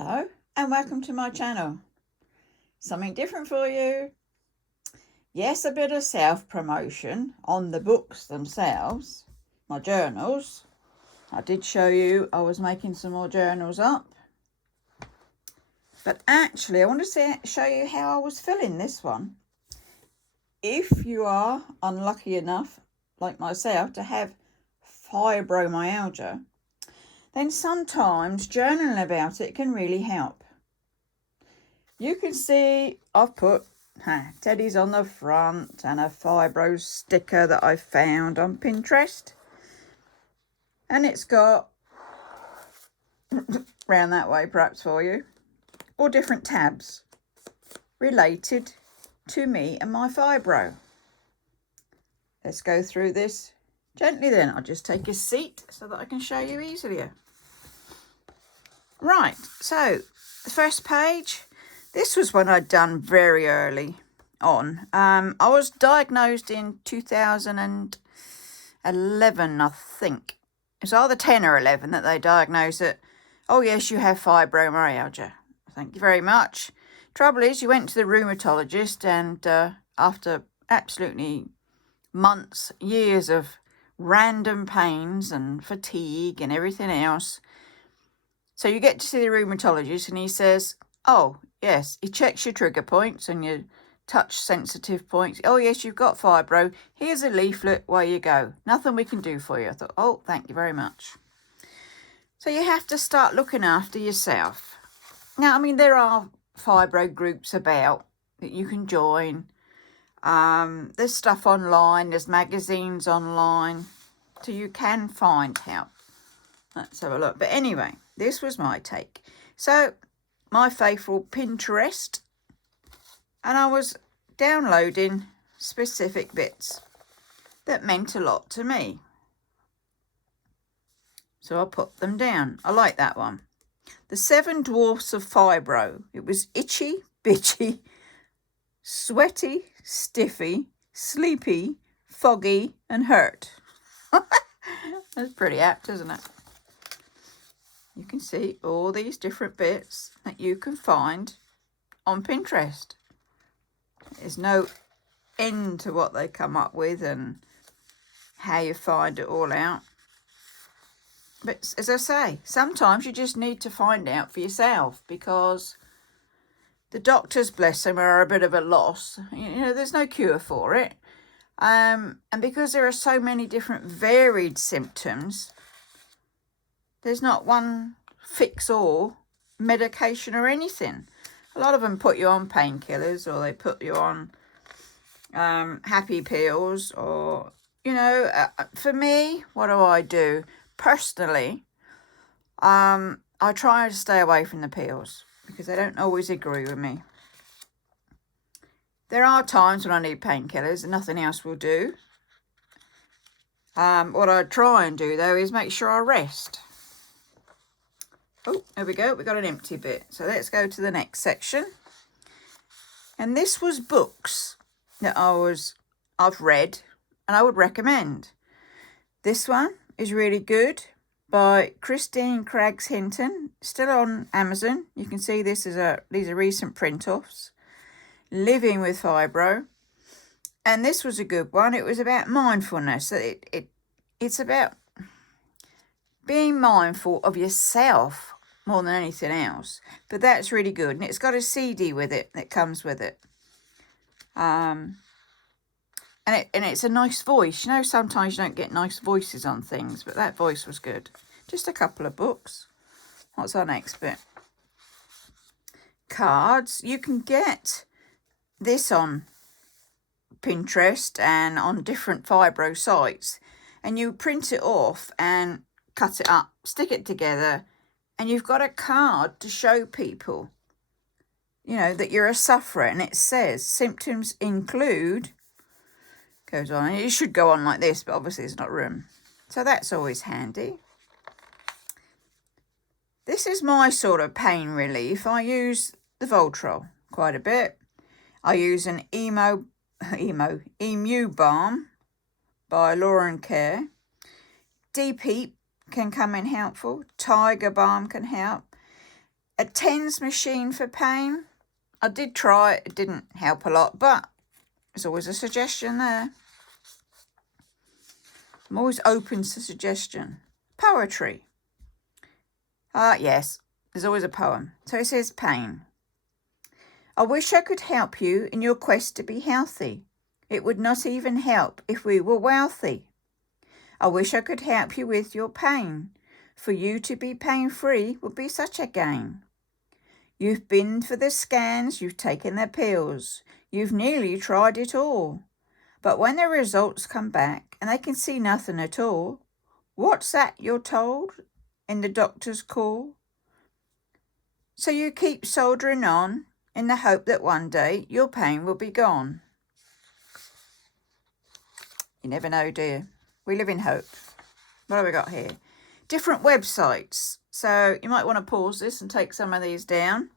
Hello and welcome to my channel. Something different for you. Yes, a bit of self-promotion on the books themselves, my journals. I did show you I was making some more journals up. But actually I want to show you how I was filling this one. If you are unlucky enough, like myself, to have fibromyalgia, then sometimes journaling about it can really help. You can see I've put teddies on the front and a fibro sticker that I found on Pinterest. And it's got, round that way perhaps for you, all different tabs related to me and my fibro. Let's go through this gently then. I'll just take a seat so that I can show you easier. Right, so the first page, this was when I'd done very early on. I was diagnosed in 2011, I think. It was either 10 or 11 that they diagnosed it. Oh yes, you have fibromyalgia. Thank you very much. Trouble is, you went to the rheumatologist and after absolutely months, years of random pains and fatigue and everything else. So you get to see the rheumatologist and he says, oh, yes, he checks your trigger points and your touch sensitive points. Oh, yes, you've got fibro. Here's a leaflet. Away you go. Nothing we can do for you. I thought, oh, thank you very much. So you have to start looking after yourself. Now, I mean, there are fibro groups about that you can join. There's stuff online. There's magazines online. So you can find help. Let's have a look. But anyway, this was my take. So my faithful Pinterest, and I was downloading specific bits that meant a lot to me. So I put them down. I like that one. The 7 Dwarfs of Fibro. It was itchy, bitchy, sweaty, stiffy, sleepy, foggy, and hurt. That's pretty apt, isn't it? You can see all these different bits that you can find on Pinterest. There's no end to what they come up with and how you find it all out. But as I say, sometimes you just need to find out for yourself because the doctors, bless them, are a bit of a loss. You know, there's no cure for it. And because there are so many different varied symptoms, there's not one fix-all medication or anything. A lot of them put you on painkillers or they put you on happy pills or, you know, for me, what do? Personally, I try to stay away from the pills because they don't always agree with me. There are times when I need painkillers and nothing else will do. What I try and do, though, is make sure I rest. Oh, there we go. We got an empty bit. So let's go to the next section. And this was books that I've read and I would recommend. This one is really good by Christine Craggs Hinton, still on Amazon. You can see these are recent print-offs. Living with Fibro. And this was a good one. It was about mindfulness. It's about being mindful of yourself more than anything else. But that's really good. And it's got a CD with it that comes with it. And it's a nice voice. You know, sometimes you don't get nice voices on things, but that voice was good. Just a couple of books. What's our next bit? Cards. You can get this on Pinterest and on different fibro sites. And you print it off and cut it up, stick it together, and you've got a card to show people, you know, that you're a sufferer. And it says symptoms include, goes on. It should go on like this, but obviously there's not room. So that's always handy. This is my sort of pain relief. I use the Voltrol quite a bit. I use an Emu Balm by Lauren Care. Deep Heat can come in helpful. Tiger Balm can help. A TENS machine for pain. I did try it. It didn't help a lot, but there's always a suggestion there. I'm always open to suggestion. Poetry. Yes, there's always a poem. So it says pain. I wish I could help you in your quest to be healthy. It would not even help if we were wealthy. I wish I could help you with your pain. For you to be pain-free would be such a gain. You've been for the scans, you've taken the pills, you've nearly tried it all. But when the results come back and they can see nothing at all, what's that you're told in the doctor's call? So you keep soldering on in the hope that one day your pain will be gone. You never know, do you? We live in hope. What have we got here? Different websites. So you might want to pause this and take some of these down.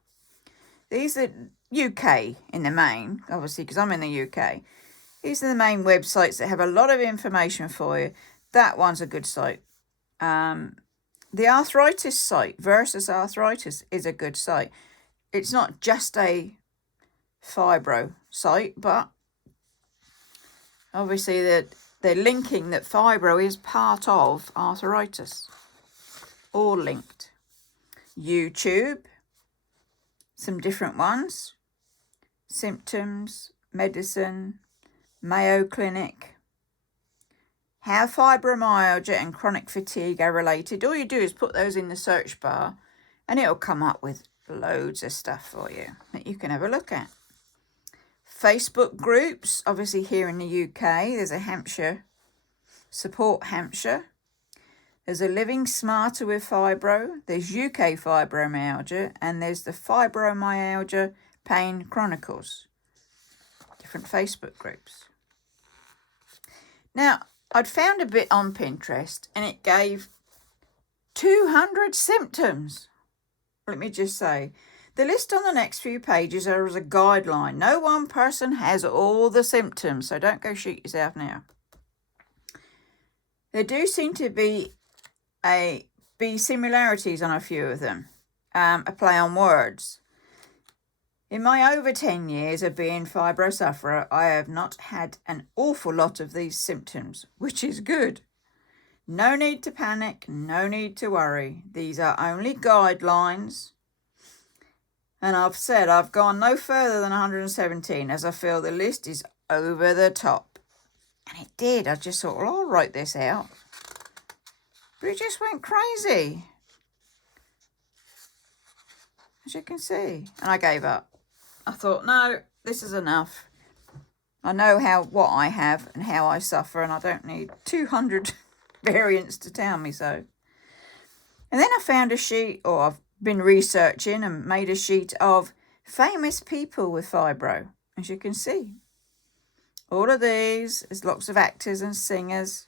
These are UK in the main, obviously, because I'm in the UK. These are the main websites that have a lot of information for you. That one's a good site. The arthritis site, Versus Arthritis, is a good site. It's not just a fibro site, but obviously they're linking that fibro is part of arthritis. All linked. YouTube, some different ones. Symptoms, medicine, Mayo Clinic. How fibromyalgia and chronic fatigue are related. All you do is put those in the search bar and it'll come up with loads of stuff for you that you can have a look at. Facebook groups, obviously here in the UK, there's a Hampshire, Support Hampshire. There's a Living Smarter with Fibro, there's UK Fibromyalgia, and there's the Fibromyalgia Pain Chronicles. Different Facebook groups. Now, I'd found a bit on Pinterest and it gave 200 symptoms. Let me just say, the list on the next few pages are as a guideline. No one person has all the symptoms, so don't go shoot yourself now. There do seem to be similarities on a few of them, a play on words. In my over 10 years of being fibro sufferer, I have not had an awful lot of these symptoms, which is good. No need to panic, no need to worry. These are only guidelines. And I've said I've gone no further than 117 as I feel the list is over the top. And it did. I just thought, well, I'll write this out. But it just went crazy, as you can see. And I gave up. I thought, no, this is enough. I know what I have and how I suffer, and I don't need 200 variants to tell me so. And then I found a sheet, or I've been researching and made a sheet of famous people with fibro, as you can see. All of these, there's lots of actors and singers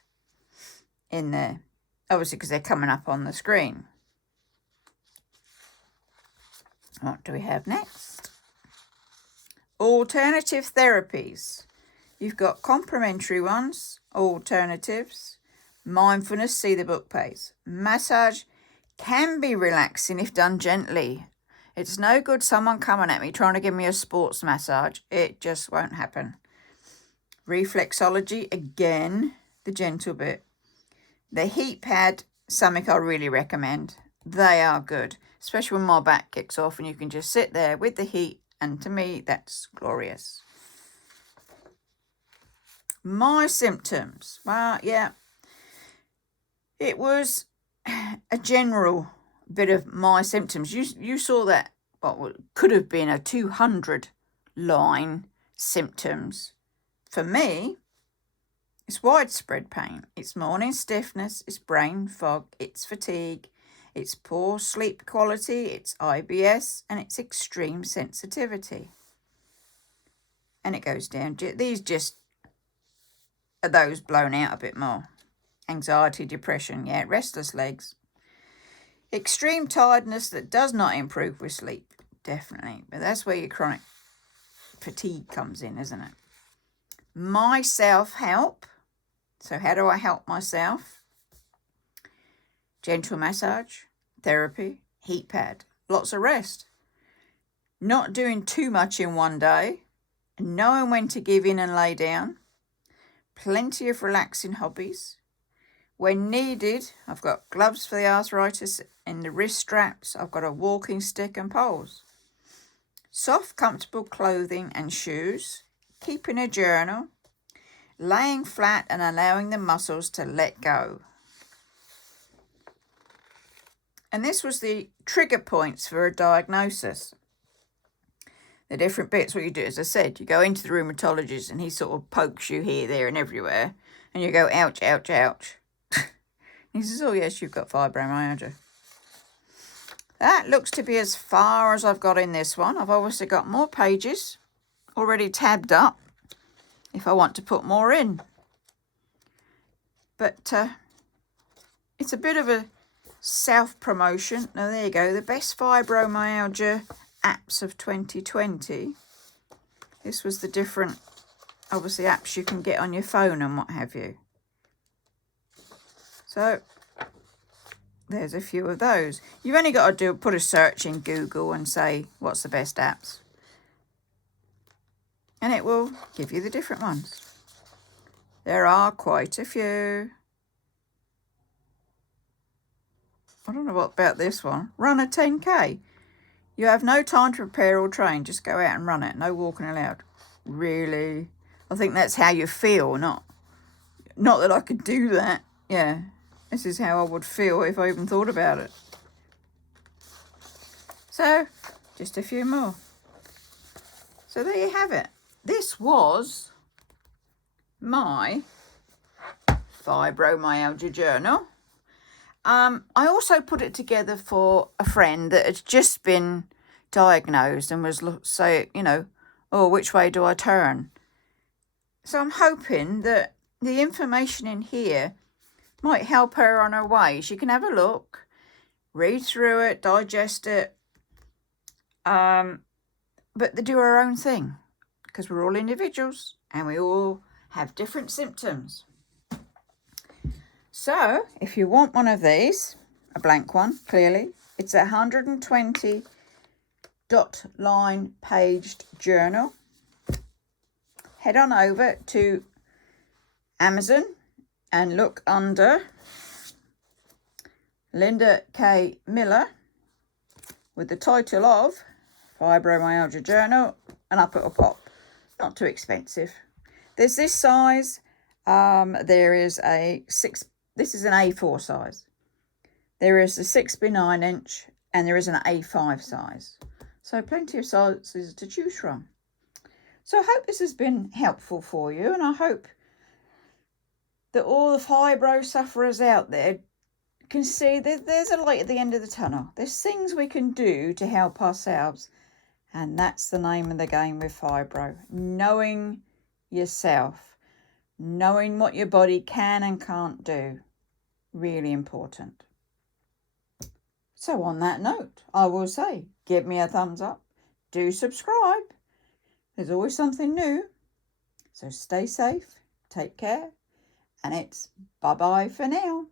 in there, obviously because they're coming up on the screen. What do we have next? Alternative therapies. You've got complementary ones, alternatives, mindfulness, see the book page. Massage can be relaxing if done gently. It's no good someone coming at me trying to give me a sports massage. It just won't happen. Reflexology, again, the gentle bit. The heat pad, something I really recommend. They are good, especially when my back kicks off and you can just sit there with the heat. And to me, that's glorious. My symptoms. Well, yeah. It was a general bit of my symptoms. You saw that, what could have been a 200 line symptoms. For me, it's widespread pain. It's morning stiffness. It's brain fog. It's fatigue. It's poor sleep quality, it's IBS, and it's extreme sensitivity. And it goes down. These just are those blown out a bit more. Anxiety, depression, yeah, restless legs. Extreme tiredness that does not improve with sleep, definitely. But that's where your chronic fatigue comes in, isn't it? My self-help. So how do I help myself? Gentle massage, therapy, heat pad. lots of rest. Not doing too much in one day. Knowing when to give in and lay down. Plenty of relaxing hobbies. When needed, I've got gloves for the arthritis and the wrist straps. I've got a walking stick and poles. Soft, comfortable clothing and shoes. Keeping a journal. Laying flat and allowing the muscles to let go. And this was the trigger points for a diagnosis. The different bits, what you do, as I said, you go into the rheumatologist and he sort of pokes you here, there and everywhere. And you go, ouch, ouch, ouch. He says, oh yes, you've got fibromyalgia. That looks to be as far as I've got in this one. I've obviously got more pages already tabbed up if I want to put more in. But it's a bit of a self-promotion. Now, there you go. The best fibromyalgia apps of 2020. This was the different, obviously, apps you can get on your phone and what have you. So, there's a few of those. You've only got to put a search in Google and say, what's the best apps? And it will give you the different ones. There are quite a few. I don't know what about this one. Run a 10K. You have no time to prepare or train. Just go out and run it. No walking allowed. Really? I think that's how you feel, not that I could do that. Yeah. This is how I would feel if I even thought about it. So, just a few more. So there you have it. This was my fibromyalgia journal. I also put it together for a friend that had just been diagnosed and was oh, which way do I turn? So I'm hoping that the information in here might help her on her way. She can have a look, read through it, digest it, but they do her own thing because we're all individuals and we all have different symptoms. So, if you want one of these, a blank one, clearly, it's a 120 dot line paged journal. Head on over to Amazon and look under Linda K. Miller with the title of Fibromyalgia Journal, and up it'll pop. Not too expensive. There's this size. There is a 6. This is an A4 size. There is a 6x9 inch and there is an A5 size. So plenty of sizes to choose from. So I hope this has been helpful for you, and I hope that all the fibro sufferers out there can see that there's a light at the end of the tunnel. There's things we can do to help ourselves, and that's the name of the game with fibro. Knowing yourself. Knowing what your body can and can't do. Really important. So on that note, I will say, give me a thumbs up. Do subscribe. There's always something new. So stay safe, take care, and it's bye-bye for now.